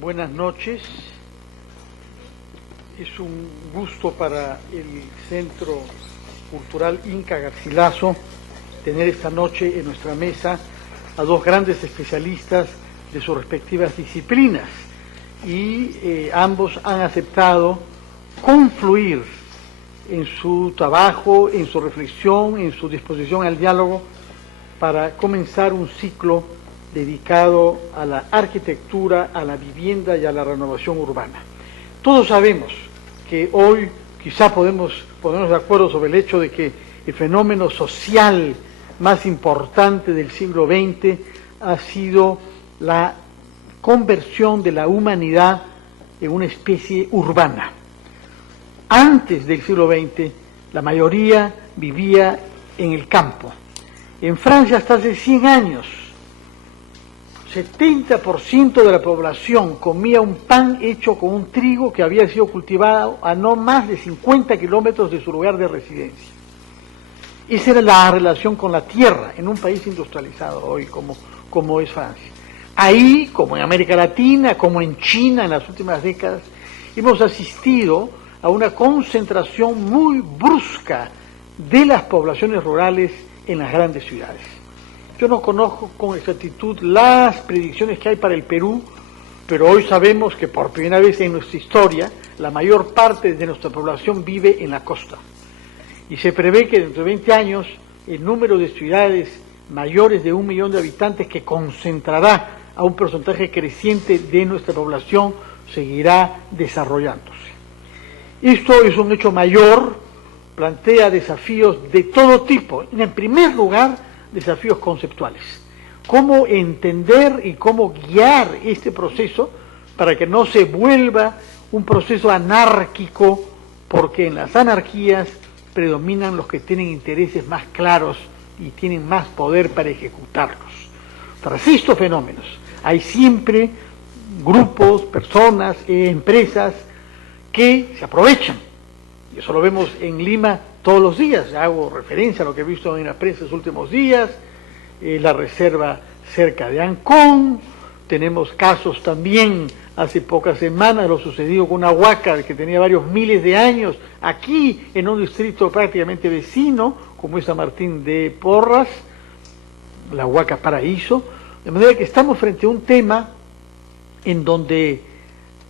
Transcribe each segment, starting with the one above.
Buenas noches. Es un gusto para el Centro Cultural Inca Garcilaso tener esta noche en nuestra mesa a dos grandes especialistas de sus respectivas disciplinas y ambos han aceptado confluir en su trabajo, en su reflexión, en su disposición al diálogo para comenzar un ciclo dedicado a la arquitectura, a la vivienda y a la renovación urbana. Todos sabemos que hoy quizá podemos ponernos de acuerdo sobre el hecho de que el fenómeno social más importante del siglo XX ha sido la conversión de la humanidad en una especie urbana. Antes del siglo XX, la mayoría vivía en el campo. En Francia, hasta hace 100 años, 70% de la población comía un pan hecho con un trigo que había sido cultivado a no más de 50 kilómetros de su lugar de residencia. Esa era la relación con la tierra en un país industrializado hoy como es Francia. Ahí, como en América Latina, como en China en las últimas décadas, hemos asistido a una concentración muy brusca de las poblaciones rurales en las grandes ciudades. Yo no conozco con exactitud las predicciones que hay para el Perú, pero hoy sabemos que por primera vez en nuestra historia la mayor parte de nuestra población vive en la costa. Y se prevé que dentro de 20 años el número de ciudades mayores de 1 millón de habitantes, que concentrará a un porcentaje creciente de nuestra población, seguirá desarrollándose. Esto es un hecho mayor, plantea desafíos de todo tipo. En primer lugar, desafíos conceptuales. Cómo entender y cómo guiar este proceso para que no se vuelva un proceso anárquico, porque en las anarquías predominan los que tienen intereses más claros y tienen más poder para ejecutarlos. Tras estos fenómenos hay siempre grupos, personas, empresas que se aprovechan. Y eso lo vemos en Lima todos los días. Hago referencia a lo que he visto en la prensa en los últimos días, la reserva cerca de Ancón. Tenemos casos también, hace pocas semanas, lo sucedido con una huaca que tenía varios miles de años, aquí en un distrito prácticamente vecino, como es San Martín de Porras, la Huaca Paraíso. De manera que estamos frente a un tema en donde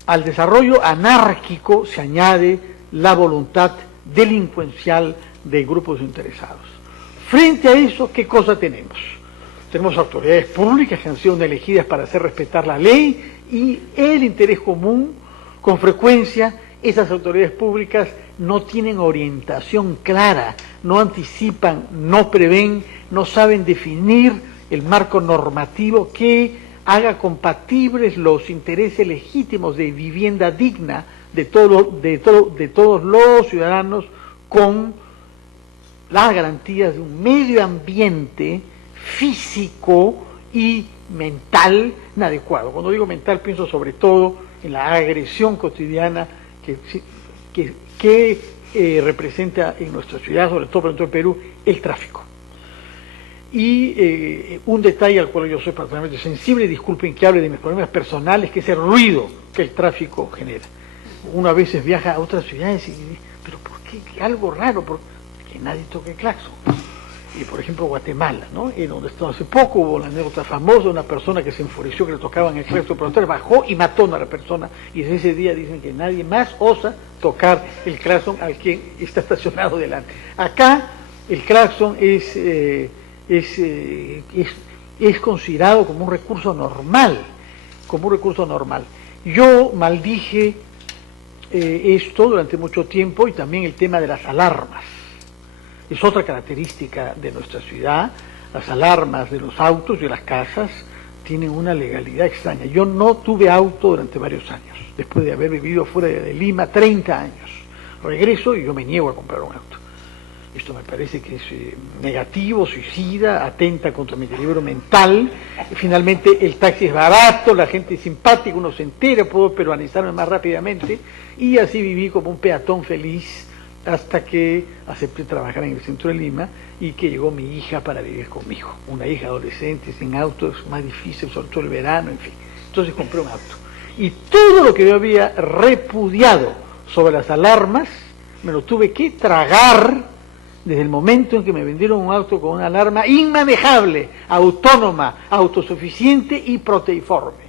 al desarrollo anárquico se añade la voluntad delincuencial de grupos interesados. Frente a eso, ¿qué cosa tenemos? Tenemos autoridades públicas que han sido elegidas para hacer respetar la ley y el interés común. Con frecuencia, esas autoridades públicas no tienen orientación clara, no anticipan, no prevén, no saben definir el marco normativo que haga compatibles los intereses legítimos de vivienda digna de todos los ciudadanos con las garantías de un medio ambiente físico y mental inadecuado. Cuando digo mental pienso sobre todo en la agresión cotidiana que representa en nuestra ciudad, sobre todo en todo el Perú, el tráfico. Y un detalle al cual yo soy particularmente sensible, disculpen que hable de mis problemas personales, que es el ruido que el tráfico genera. Uno a veces viaja a otras ciudades y dice, pero ¿por qué? Algo raro, porque nadie toca el claxon. Y por ejemplo Guatemala, ¿no? En donde estaba hace poco hubo la anécdota famosa de una persona que se enfureció que le tocaban el claxon, pero entonces bajó y mató a la persona, y desde ese día dicen que nadie más osa tocar el claxon al que está estacionado delante. Acá el claxon es considerado como un recurso normal, Yo maldije esto durante mucho tiempo, y también el tema de las alarmas. Es otra característica de nuestra ciudad. Las alarmas de los autos y de las casas tienen una legalidad extraña. Yo no tuve auto durante varios años, después de haber vivido fuera de Lima 30 años. Regreso y yo me niego a comprar un auto. Esto me parece que es negativo, suicida, atenta contra mi equilibrio mental. Finalmente el taxi es barato, la gente es simpática, uno se entera, puedo peruanizarme más rápidamente, y así viví como un peatón feliz hasta que acepté trabajar en el centro de Lima y que llegó mi hija para vivir conmigo. Una hija adolescente sin auto es más difícil, sobre todo el verano, en fin. Entonces compré un auto. Y todo lo que yo había repudiado sobre las alarmas, me lo tuve que tragar desde el momento en que me vendieron un auto con una alarma inmanejable, autónoma, autosuficiente y proteiforme.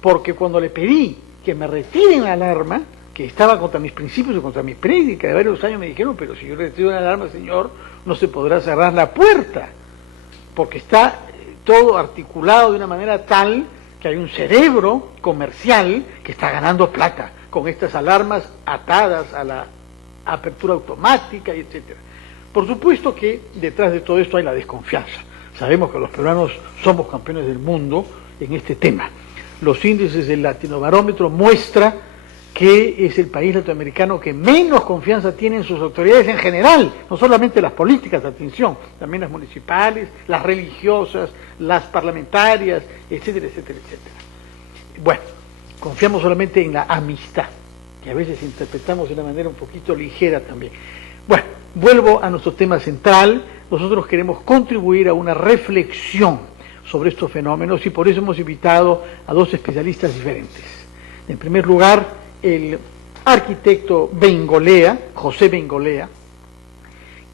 Porque cuando le pedí que me retiren la alarma, que estaba contra mis principios y contra mis prédicas de varios años, me dijeron, pero si yo retiro la alarma, señor, no se podrá cerrar la puerta, porque está todo articulado de una manera tal que hay un cerebro comercial que está ganando plata con estas alarmas atadas a la apertura automática, etcétera. Por supuesto que detrás de todo esto hay la desconfianza. Sabemos que los peruanos somos campeones del mundo en este tema. Los índices del Latinobarómetro muestran que es el país latinoamericano que menos confianza tiene en sus autoridades en general, no solamente las políticas, atención, también las municipales, las religiosas, las parlamentarias, etcétera, etcétera, etcétera. Bueno, confiamos solamente en la amistad, que a veces interpretamos de una manera un poquito ligera también. Bueno, vuelvo a nuestro tema central. Nosotros queremos contribuir a una reflexión sobre estos fenómenos y por eso hemos invitado a dos especialistas diferentes. En primer lugar, el arquitecto Bengolea, José Bengolea,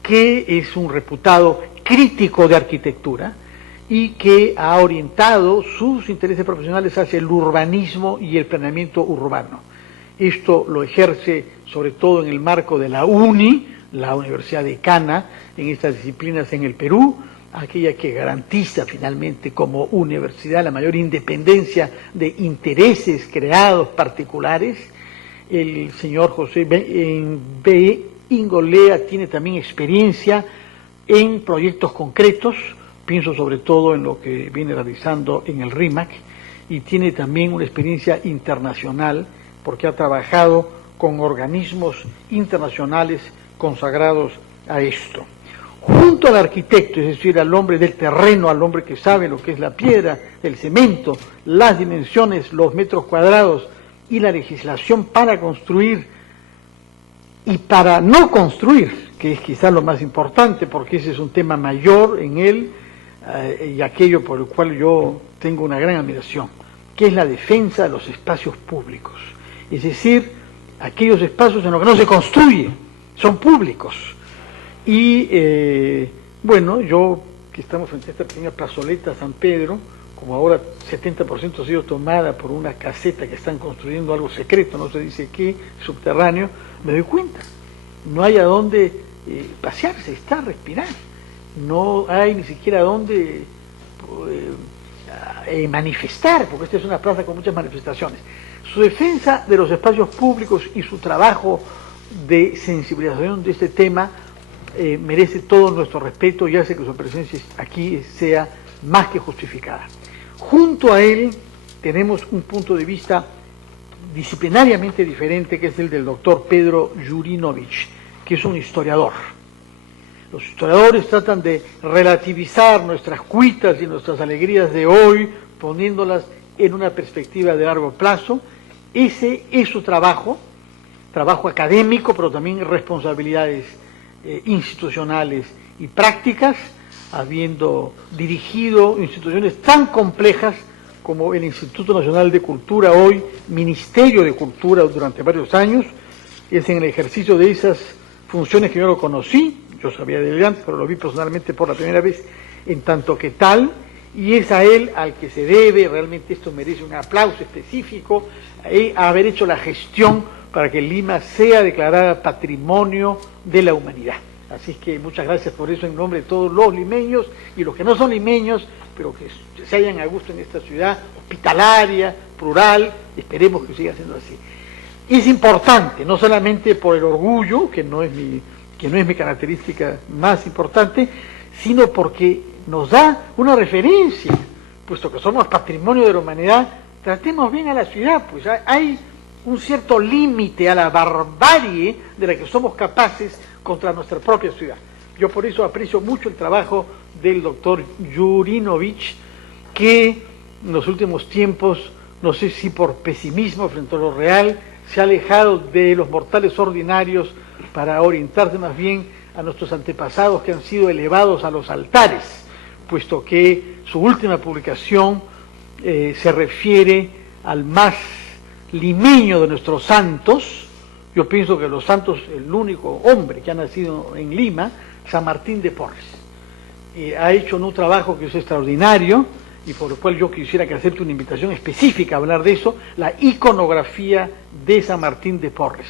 que es un reputado crítico de arquitectura y que ha orientado sus intereses profesionales hacia el urbanismo y el planeamiento urbano. Esto lo ejerce sobre todo en el marco de la UNI, la Universidad de Cana, en estas disciplinas en el Perú, aquella que garantiza finalmente como universidad la mayor independencia de intereses creados particulares. El señor José Bengolea tiene también experiencia en proyectos concretos, pienso sobre todo en lo que viene realizando en el RIMAC, y tiene también una experiencia internacional porque ha trabajado con organismos internacionales consagrados a esto. Junto al arquitecto, es decir, al hombre del terreno, al hombre que sabe lo que es la piedra, el cemento, las dimensiones, los metros cuadrados y la legislación para construir y para no construir, que es quizás lo más importante, porque ese es un tema mayor en él y aquello por el cual yo tengo una gran admiración, que es la defensa de los espacios públicos. Es decir, aquellos espacios en los que no se construye, son públicos. Y bueno, yo que estamos frente a esta pequeña plazoleta San Pedro, como ahora 70% ha sido tomada por una caseta que están construyendo algo secreto, no se dice qué, subterráneo, me doy cuenta. No hay a dónde pasearse, está a respirar. No hay ni siquiera a dónde manifestar, porque esta es una plaza con muchas manifestaciones. Su defensa de los espacios públicos y su trabajo de sensibilización de este tema merece todo nuestro respeto y hace que su presencia aquí sea más que justificada. Junto a él tenemos un punto de vista disciplinariamente diferente, que es el del doctor Pedro Jurinovich, que es un historiador. Los historiadores tratan de relativizar nuestras cuitas y nuestras alegrías de hoy, poniéndolas en una perspectiva de largo plazo. Ese es su trabajo académico, pero también responsabilidades institucionales y prácticas, habiendo dirigido instituciones tan complejas como el Instituto Nacional de Cultura, hoy Ministerio de Cultura, durante varios años. Es en el ejercicio de esas funciones que yo lo conocí, yo sabía de él antes, pero lo vi personalmente por la primera vez en tanto que tal, y es a él al que se debe, realmente esto merece un aplauso específico, a haber hecho la gestión para que Lima sea declarada Patrimonio de la Humanidad. Así que muchas gracias por eso en nombre de todos los limeños y los que no son limeños, pero que se hallan a gusto en esta ciudad hospitalaria, plural, esperemos que siga siendo así. Es importante, no solamente por el orgullo, que no es mi característica más importante, sino porque nos da una referencia, puesto que somos patrimonio de la humanidad, tratemos bien a la ciudad, pues hay un cierto límite a la barbarie de la que somos capaces contra nuestra propia ciudad. Yo por eso aprecio mucho el trabajo del doctor Jurinovich, que en los últimos tiempos, no sé si por pesimismo frente a lo real, se ha alejado de los mortales ordinarios para orientarse más bien a nuestros antepasados que han sido elevados a los altares, puesto que su última publicación se refiere al más limeño de nuestros santos. Yo pienso que los santos, el único hombre que ha nacido en Lima, San Martín de Porres, ha hecho un trabajo que es extraordinario y por el cual yo quisiera que acepte una invitación específica a hablar de eso, la iconografía de San Martín de Porres.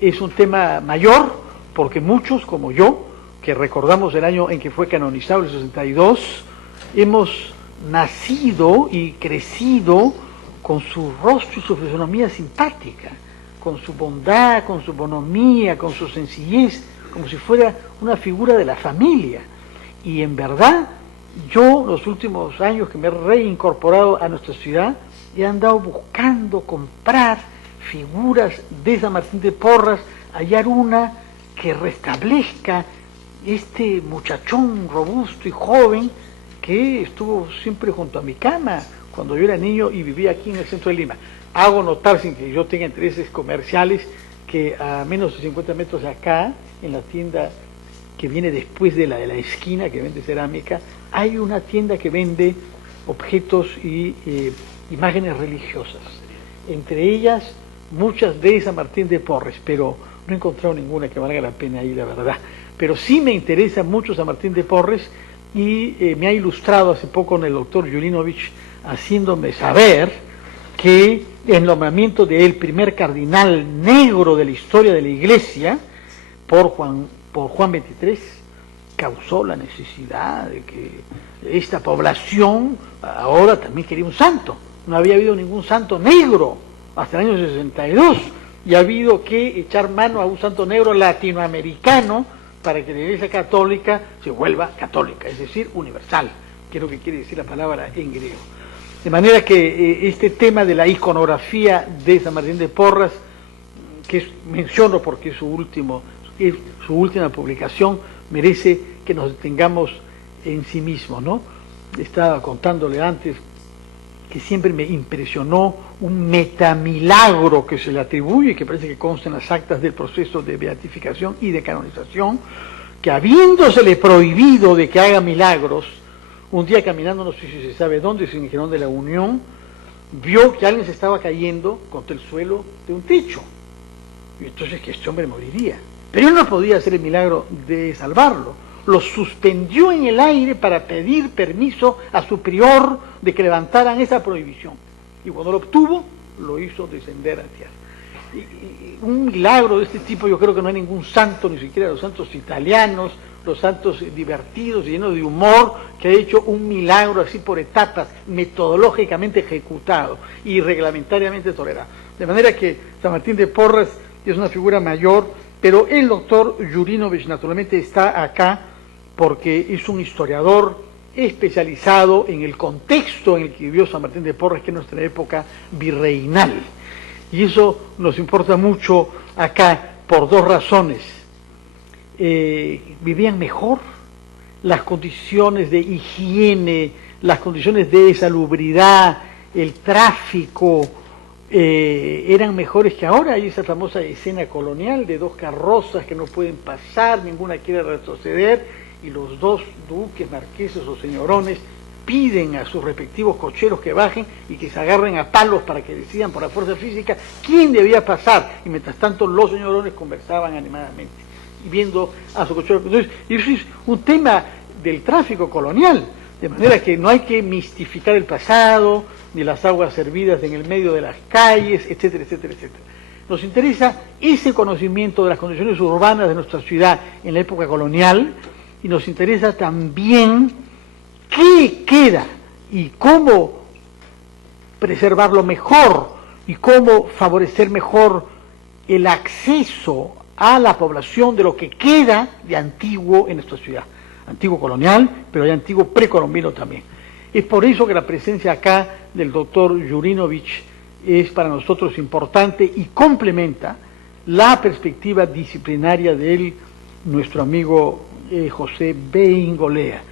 Es un tema mayor porque muchos, como yo, que recordamos el año en que fue canonizado, el 62, hemos nacido y crecido con su rostro y su fisonomía simpática, con su bondad, con su bonomía, con su sencillez, como si fuera una figura de la familia. Y en verdad, yo los últimos años que me he reincorporado a nuestra ciudad, he andado buscando comprar figuras de San Martín de Porres, hallar una que restablezca este muchachón robusto y joven que estuvo siempre junto a mi cama cuando yo era niño y vivía aquí en el centro de Lima. Hago notar, sin que yo tenga intereses comerciales, que a menos de 50 metros de acá, en la tienda que viene después de la esquina, que vende cerámica, hay una tienda que vende objetos y imágenes religiosas. Entre ellas, muchas de San Martín de Porres, pero no he encontrado ninguna que valga la pena ahí, la verdad. Pero sí me interesa mucho San Martín de Porres y me ha ilustrado hace poco con el doctor Jurinovich, haciéndome saber que el nombramiento de él primer cardenal negro de la historia de la Iglesia por Juan XXIII causó la necesidad de que esta población ahora también quería un santo. No había habido ningún santo negro hasta el año 62 y ha habido que echar mano a un santo negro latinoamericano para que la Iglesia Católica se vuelva católica, es decir, universal, que es lo que quiere decir la palabra en griego. De manera que este tema de la iconografía de San Martín de Porres, que menciono porque es su última publicación, merece que nos detengamos en sí mismo, ¿no? Estaba contándole antes que siempre me impresionó un metamilagro que se le atribuye, que parece que consta en las actas del proceso de beatificación y de canonización, que habiéndosele prohibido de que haga milagros, un día caminando, no sé si se sabe dónde, en el Girón de la Unión, vio que alguien se estaba cayendo contra el suelo de un techo. Y entonces que este hombre moriría. Pero él no podía hacer el milagro de salvarlo. Lo suspendió en el aire para pedir permiso a su prior de que levantaran esa prohibición. Y cuando lo obtuvo, lo hizo descender a tierra. Y un milagro de este tipo, yo creo que no hay ningún santo, ni siquiera los santos italianos, los santos divertidos, llenos de humor, que ha hecho un milagro así por etapas, metodológicamente ejecutado y reglamentariamente tolerado. De manera que San Martín de Porres es una figura mayor, pero el doctor Jurinovich naturalmente está acá porque es un historiador especializado en el contexto en el que vivió San Martín de Porres, que es nuestra época virreinal. Y eso nos importa mucho acá por dos razones. Vivían mejor, las condiciones de higiene, las condiciones de salubridad, el tráfico, eran mejores que ahora. Hay esa famosa escena colonial de dos carrozas que no pueden pasar, ninguna quiere retroceder, y los dos duques, marqueses o señorones piden a sus respectivos cocheros que bajen y que se agarren a palos para que decidan por la fuerza física quién debía pasar, y mientras tanto los señorones conversaban animadamente y viendo a su cochero. Entonces, eso es un tema del tráfico colonial, de manera que no hay que mistificar el pasado, ni las aguas servidas en el medio de las calles, etcétera, etcétera, etcétera. Nos interesa ese conocimiento de las condiciones urbanas de nuestra ciudad en la época colonial, y nos interesa también qué queda y cómo preservarlo mejor y cómo favorecer mejor el acceso a la población de lo que queda de antiguo en nuestra ciudad. Antiguo colonial, pero hay antiguo precolombino también. Es por eso que la presencia acá del doctor Jurinovich es para nosotros importante y complementa la perspectiva disciplinaria de él, nuestro amigo José Beingolea.